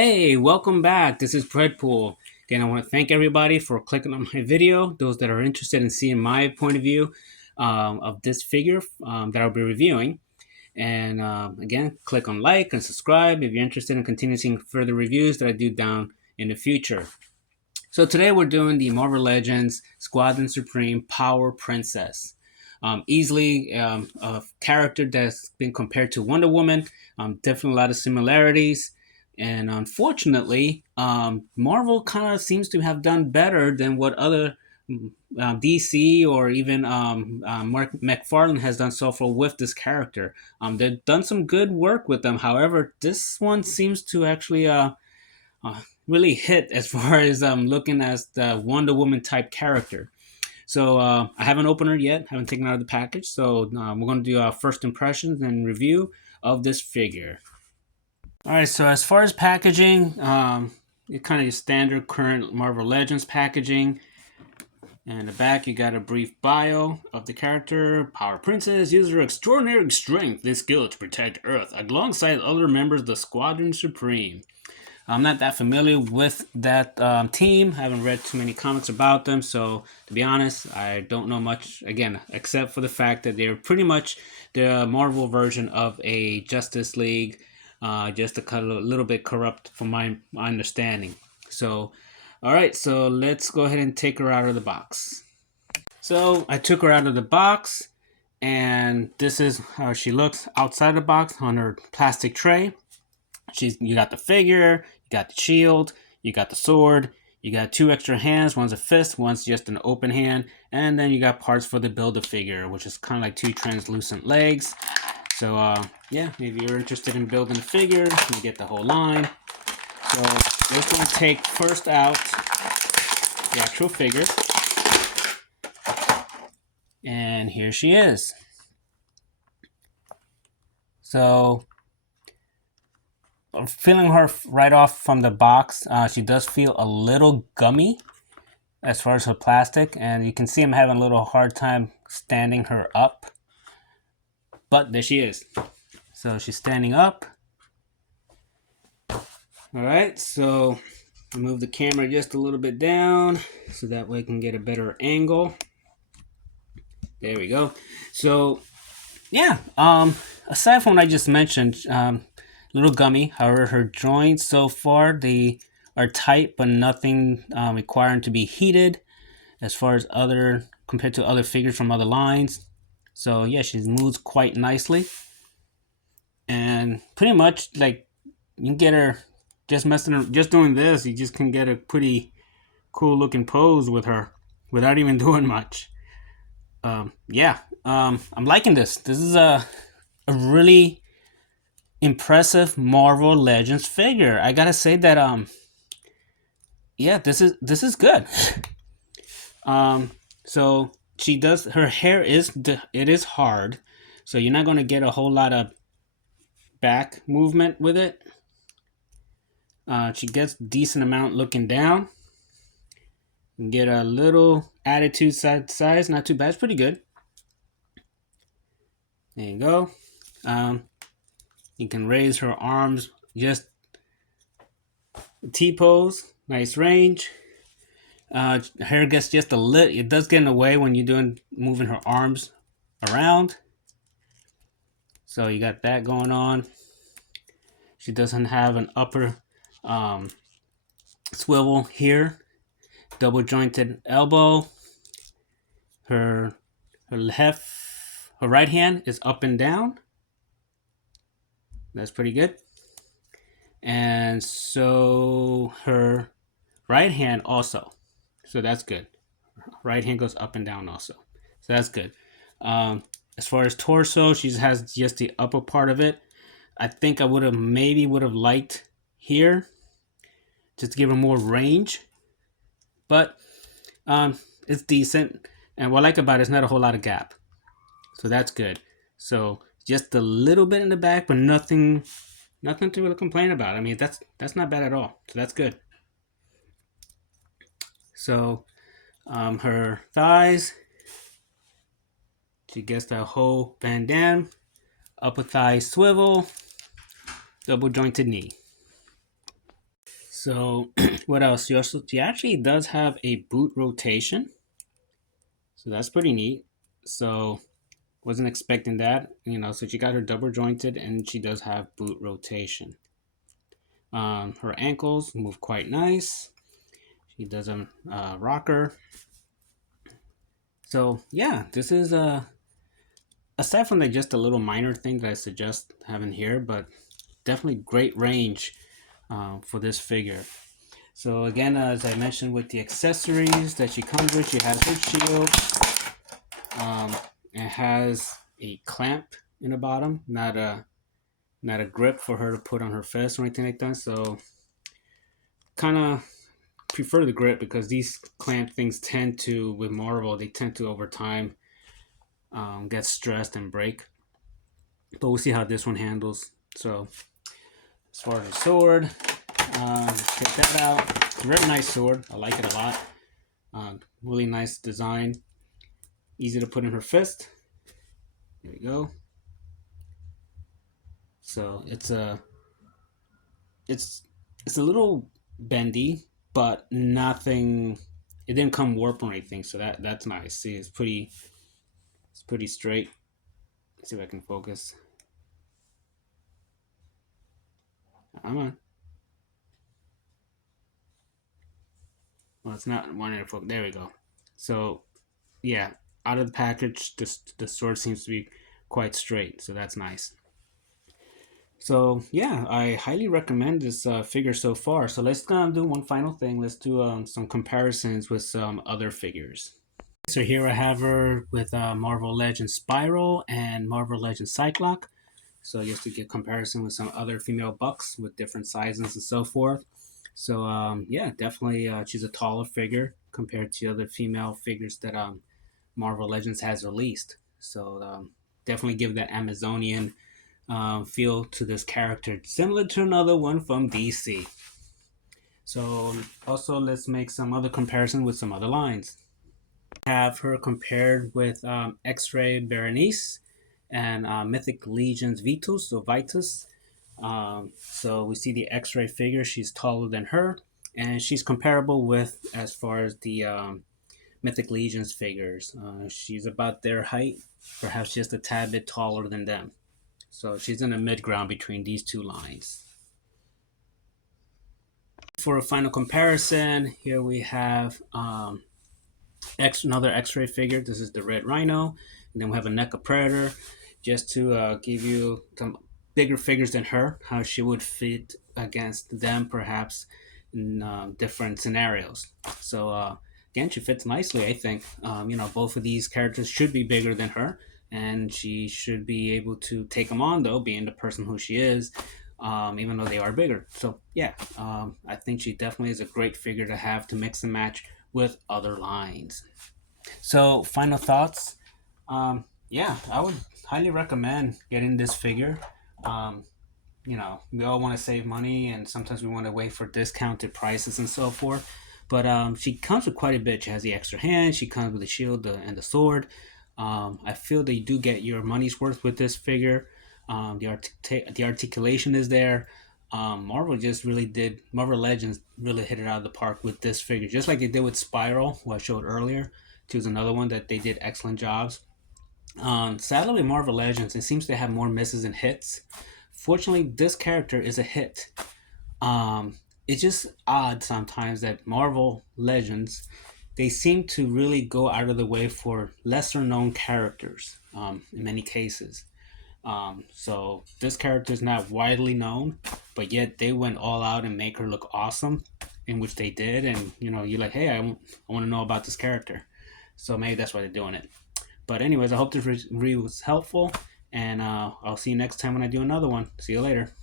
Hey, welcome back. This is Breadpool. Again, I want to thank everybody for clicking on my video. Those that are interested in seeing my point of view of this figure that I'll be reviewing. And again, click on like and subscribe if you're interested in continuing further reviews that I do down in the future. So today we're doing the Marvel Legends Squadron Supreme Power Princess. Easily a character that's been compared to Wonder Woman. Definitely a lot of similarities. And unfortunately, Marvel kind of seems to have done better than what other DC or even Mark McFarlane has done so far with this character. They've done some good work with them. However, this one seems to actually really hit as far as looking as the Wonder Woman type character. So I haven't opened her yet, haven't taken her out of the package. So we're going to do our first impressions and review of this figure. All right, so as far as packaging, kind of your standard current Marvel Legends packaging. And in the back, you got a brief bio of the character. Power Princess uses her extraordinary strength and skill to protect Earth alongside other members of the Squadron Supreme. I'm not that familiar with that team. I haven't read too many comics about them, so to be honest, I don't know much, again, except for the fact that they're pretty much the Marvel version of a Justice League, just a little bit corrupt from my understanding. So, all right, so let's go ahead and take her out of the box. So I took her out of the box, and this is how she looks outside the box on her plastic tray. You got the figure, you got the shield, you got the sword, you got two extra hands. One's a fist, one's just an open hand, and then you got parts for the Build-A-Figure, which is kind of like two translucent legs. So yeah, maybe you're interested in building a figure, you get the whole line. So we're going to take first out the actual figure, and here she is. So feeling her right off from the box, she does feel a little gummy as far as her plastic, and you can see I'm having a little hard time standing her up, but there she is. So she's standing up. All right, so I'll move the camera just a little bit down so that way I can get a better angle. There we go. So yeah, aside from what I just mentioned, little gummy. However, her joints so far, they are tight, but nothing requiring to be heated as far as compared to other figures from other lines. So yeah, she moves quite nicely, and pretty much like you can get her just doing this. You just can get a pretty cool looking pose with her without even doing much. Yeah, I'm liking this. This is a really impressive Marvel Legends figure. I gotta say that yeah, this is good. So she does, her hair is hard, so you're not gonna get a whole lot of back movement with it. She gets decent amount looking down. You can get a little attitude size, not too bad. It's pretty good. There you go. You can raise her arms, just T pose, nice range. Hair gets just a little, it does get in the way when you're moving her arms around. So you got that going on. She doesn't have an upper swivel here. Double jointed elbow. Her right hand is up and down. That's pretty good. And so her right hand also. So that's good. Right hand goes up and down also. So that's good. As far as torso, she has just the upper part of it. I think I would have liked here just to give her more range. But it's decent. And what I like about it is not a whole lot of gap. So that's good. So just a little bit in the back, but nothing to really complain about. I mean, that's not bad at all. So that's good. So her thighs, she gets the whole Van Damme, upper thigh swivel, double jointed knee. So what else? She actually does have a boot rotation, so that's pretty neat. So wasn't expecting that, So she got her double jointed, and she does have boot rotation. Her ankles move quite nice. She does a rocker. So yeah, this is aside from like just a little minor thing that I suggest having here, but definitely great range for this figure. So again, as I mentioned with the accessories that she comes with, she has her shield. It has a clamp in the bottom, not a grip for her to put on her fist or anything like that. So kind of prefer the grip because these clamp things tend to, with Marvel, they tend to over time get stressed and break. But we'll see how this one handles. So as far as the sword, check that out. It's a very nice sword. I like it a lot. Really nice design. Easy to put in her fist. There we go. So it's a little bendy, but nothing. It didn't come warp or anything, so that's nice. See, it's pretty straight. Let's see if I can focus. Come on. Well, it's not wanting to focus. There we go. So, yeah, out of the package, the sword seems to be quite straight, so that's nice. So yeah, I highly recommend this figure so far. So let's do one final thing. Let's do some comparisons with some other figures. So here I have her with Marvel Legends Spyro and Marvel Legends Cyclops. So just to get comparison with some other female bucks with different sizes and so forth. So yeah, definitely she's a taller figure compared to other female figures that Marvel Legends has released. So definitely give that Amazonian feel to this character, similar to another one from DC. So also let's make some other comparison with some other lines. Have her compared with X-Ray Berenice and Mythic Legion's Vitus or Vitus. So we see the X-Ray figure; she's taller than her, and she's comparable with as far as the Mythic Legion's figures. She's about their height, perhaps just a tad bit taller than them. So she's in the mid ground between these two lines. For a final comparison, here we have another X-Ray figure. This is the Red Rhino, and then we have a NECA Predator, just to give you some bigger figures than her, how she would fit against them, perhaps in different scenarios. So again, she fits nicely. I think both of these characters should be bigger than her, and she should be able to take them on, though, being the person who she is. Even though they are bigger. So yeah, I think she definitely is a great figure to have to mix and match with other lines. So final thoughts. Yeah, I would highly recommend getting this figure. We all want to save money, and sometimes we want to wait for discounted prices and so forth. But she comes with quite a bit. She has the extra hand. She comes with the shield and the sword. I feel that you do get your money's worth with this figure. The articulation is there. Marvel Legends really hit it out of the park with this figure, just like they did with Spiral, who I showed earlier. She was another one that they did excellent jobs. Sadly, with Marvel Legends, it seems to have more misses and hits. Fortunately, this character is a hit. It's just odd sometimes that Marvel Legends, they seem to really go out of the way for lesser known characters in many cases. So this character is not widely known, but yet they went all out and make her look awesome, in which they did. And you're like, hey, I want to know about this character. So maybe that's why they're doing it. But anyways, I hope this review was helpful, and I'll see you next time when I do another one. See you later.